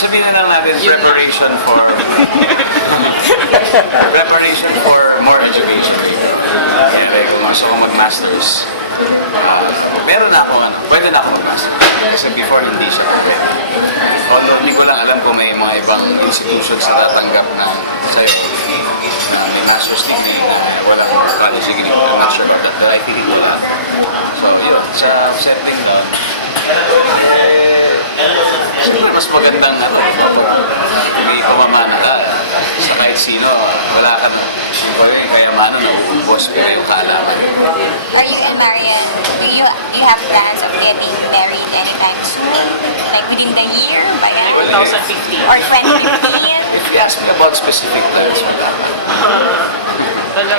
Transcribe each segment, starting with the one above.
sabihin na lang natin preparation for more education. Kaya kung gusto ko mag-masters, meron na ako, pwede na ako mag-masters. Kasi before hindi siya pwede. Although hindi ko lang alam kung may mga ibang institutions na tatanggap na sa'yo na may master's degree na walang college degree. I'm not sure about that, but I think it will have. So yun, sa setting down, siyempre mas magandang may pamamana ka sa kahit sino, wala ka na. Yung kayamanan na uubos, pero yung kaalaman. Are you and Marian, do you have plans of getting married anytime soon? Like within the year? By 2015. or 2015? If you ask me about specific plans, wala.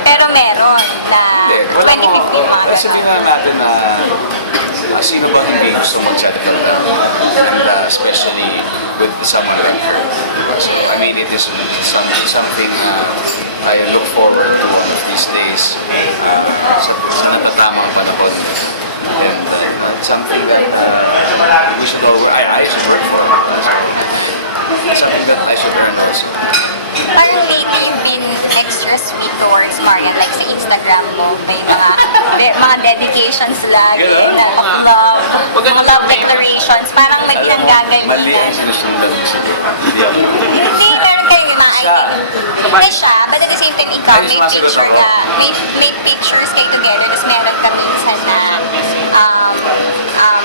Pero meron na Hindi, wala 2015 mo. mga Kasi sabihin na natin na sino ba hindi gusto mag-settle down? And especially with someone like her. So, I mean, it is something I look forward to one of these days. Sa natatamang panahon. And something that we should all, I should work for. Something that I should earn also. Parang lately you've been extra sweet towards Marian, like sa Instagram mo, may mga dedications lagi, na mga love declarations, parang may pinanggagay mo. Mali ang sinusundan mo sa Hindi, meron kayo may mga Siya. Hindi siya, but at the same time ikaw, Ay, may sumasagot picture ako. na, may pictures kayo together, tapos meron ka minsan na,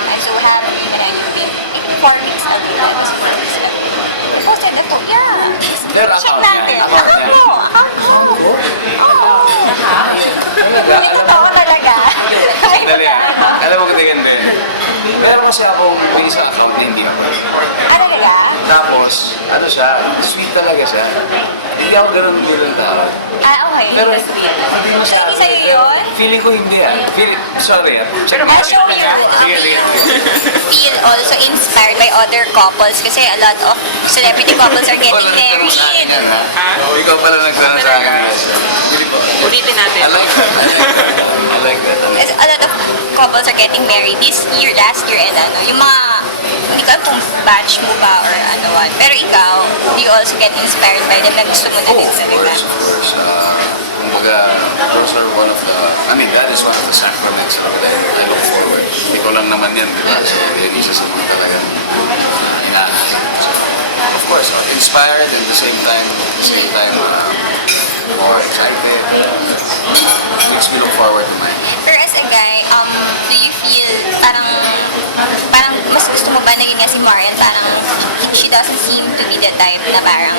I'm so happy that I'm 4 weeks ago, tapos 4 weeks ago. Posted na to, yeah. Their Check account natin. yan. Account mo. Oo. Hindi Alam totoo talaga. Dali alam mo ko tingin din. Meron kasi akong may isa account na hindi ako. Ano talaga? Tapos, ano siya, sweet talaga siya. Hindi ako ganun tao. Okay. Pero hindi mo siya. Hindi sa'yo yun? Feeling ko hindi sorry Pero I'll show you. Sige. Feel also inspired by other couples kasi a lot of celebrity couples are getting married. Ha? Ikaw pala nagtanong sa akin. Hindi po. Ulitin natin. I like that. I like that. A lot of couples are getting married this year, last year, and yung mga, hindi ko alam kung batch mo ba or ano. Pero ikaw, do you also get inspired by them na gusto mo na din Of talaga? course. Kumbaga, those are one of the, that is one of the sacraments that I look forward. Ikaw lang naman yan, di ba? So, yan isa sa mga talagang inaasahan. So, of course, inspired and at the same time, more excited. Makes me look forward to mine. Pero as a guy, do you feel parang mas gusto mo ba na yun nga si Marian, parang she doesn't seem to be the type na parang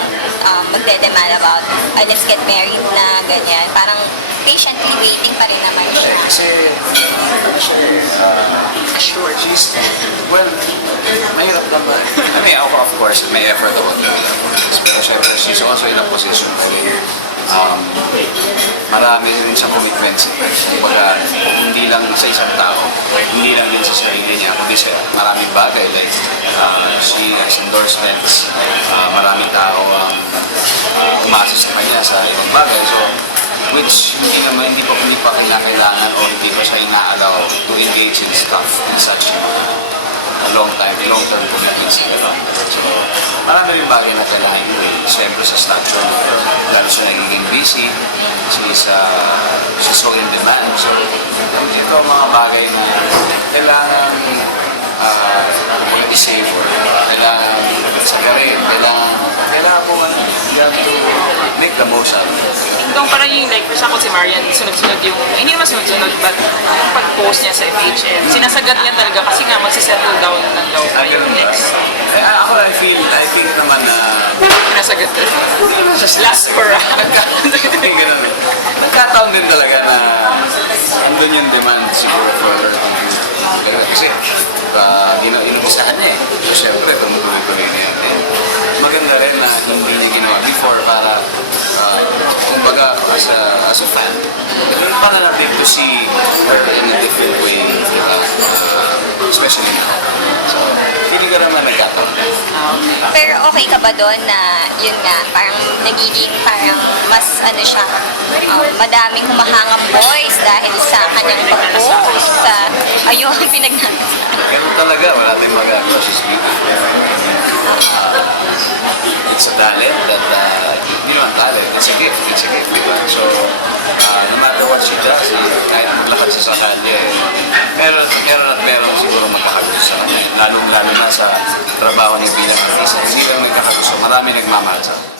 magdedemand about let's get married na ganyan. Parang patiently waiting pa rin naman siya. Kasi, sure, well, mahirap naman. Of course, may effort ako talaga. Pero syempre, she's also in a position where marami rin siyang commitments. Kumbaga, hindi lang sa isang tao, hindi lang din sa sarili niya, kundi sa maraming bagay. Like, she has endorsements, maraming tao ang umasa sa kanya sa ibang bagay. So, which hindi pa kailangan o hindi pa siya ina-allow to engage in stuff in such long-term commitments na gano'n. So, marami rin bagay na kailangan yun. Siyempre sa structure nito, lalo siya nagiging busy, she's so in demand. So, ito ang mga bagay na kailangan i-save or kailangan sagarin, kailangan po you have to make the most out of it. Itong parang yung like, for example si Marian, sunod-sunod yung, hindi naman sunod-sunod, but yung pag-post niya sa FHM, sinasagat niya talaga kasi nga magsisettle down na daw kayo Ganun ba? next. Ako, I feel naman na Sinasagat na. Just last for ganun. Nagkataon din talaga na andun yung demand siguro for her computer. Kasi inumpisahan niya eh. So syempre, tumutuloy-tuloy na yan. Maganda rin na hindi niya ginawa before para kumbaga as a fan. Para natin to see her in a different way, di ba? Especially now. So, hindi ko naman nagkataon. Pero okay ka ba doon na yun nga, parang nagiging parang mas ano siya, madaming humahangang boys dahil sa kanyang pag-post sa ayun, pinagnanas. Ganun talaga, wala tayong magagawa. She's beautiful. sa kalye, meron siguro magkakagusto sa kanya. Lalo na sa trabaho niya bilang artista. Hindi lang nagkakagusto, marami nagmamahal sa kanya.